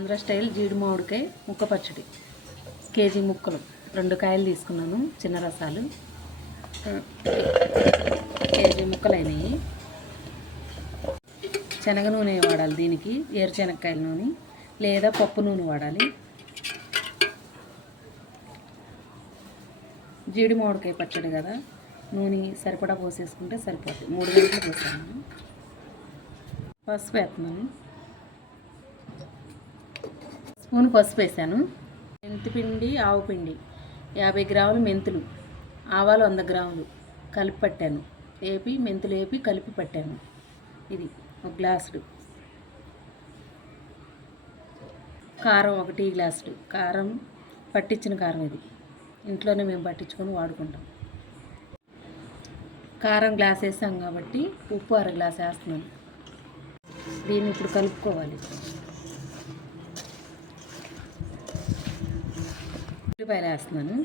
Andhra style జీడి మామిడికాయ ముక్క పచ్చడి. కేజీ ముక్కలు 2 కాయలు తీసుకున్నాను, చిన్న రసాలు. కేజీ ముక్కలు అయినాయి. శనగ నూనె వాడాలి దీనికి, ఏరుశనగకాయల నూనె లేదా పప్పు నూనె వాడాలి. జీడి మామిడికాయ పచ్చడి కదా, నూనె సరిపడా పోసేసుకుంటే సరిపోతుంది. 3 గంటలు పోసాను. పసుపు వేస్తున్నాను, స్పూన్ పసుపు వేసాను. మెంతిపిండి, ఆవు పిండి 50 గ్రాములు, మెంతులు, ఆవాలు 100 గ్రాములు కలిపి పట్టాను. మెంతులు వేపి కలిపి పట్టాను. ఇది 1 గ్లాసుడు. కారం 1 టీ గ్లాసుడు. కారం పట్టించిన కారం ఇది, ఇంట్లోనే మేము పట్టించుకొని వాడుకుంటాం. కారం గ్లాస్ వేసాం కాబట్టి ఉప్పు 1/2 గ్లాస్ వేస్తున్నాను. దీన్ని ఇప్పుడు కలుపుకోవాలి. ఉల్లిపాయలు వేస్తున్నాను.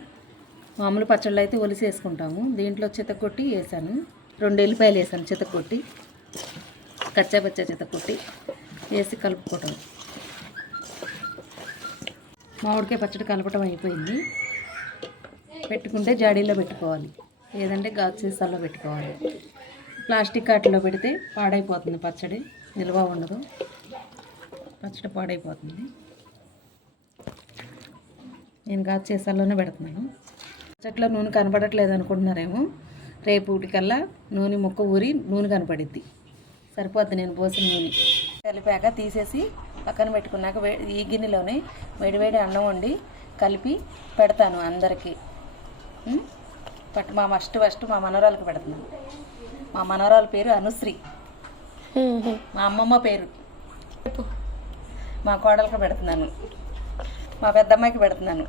మామూలు పచ్చళ్ళు అయితే ఒలిసి వేసుకుంటాము, దీంట్లో చితకొట్టి వేసాను. 2 ఎల్లిపాయలు వేసాను చితకొట్టి, కచ్చాపచ్చా చితకొట్టి వేసి కలుపుకోవటం. మామిడికాయ పచ్చడి కలపటం అయిపోయింది. పెట్టుకుంటే జాడీలో పెట్టుకోవాలి, లేదంటే గాజు సీసాలో పెట్టుకోవాలి. ప్లాస్టిక్ వాటిలో పెడితే పాడైపోతుంది పచ్చడి, నిల్వ ఉండదు, పచ్చడి పాడైపోతుంది. నేను గాజు సీసాలోనే పెడుతున్నాను. పచ్చట్లో నూనె కనపడట్లేదు అనుకుంటున్నారేమో, రేపటికల్లా నూనె ముక్క ఊరి నూనె కనపడిద్ది. సరిపోద్ది నేను పోసిన నూనె. కలిపాక తీసేసి పక్కన పెట్టుకున్నాక ఈ గిన్నెలోనే వేడివేడి అన్నం వండి కలిపి పెడతాను అందరికీ. ఫస్ట్ మా మనవరాలకు పెడుతున్నాను. మా మనవరాల పేరు అనుశ్రీ, మా అమ్మమ్మ పేరు. మా కోడలకు పెడుతున్నాను, మా పెద్దమ్మాయికి పెడుతున్నాను.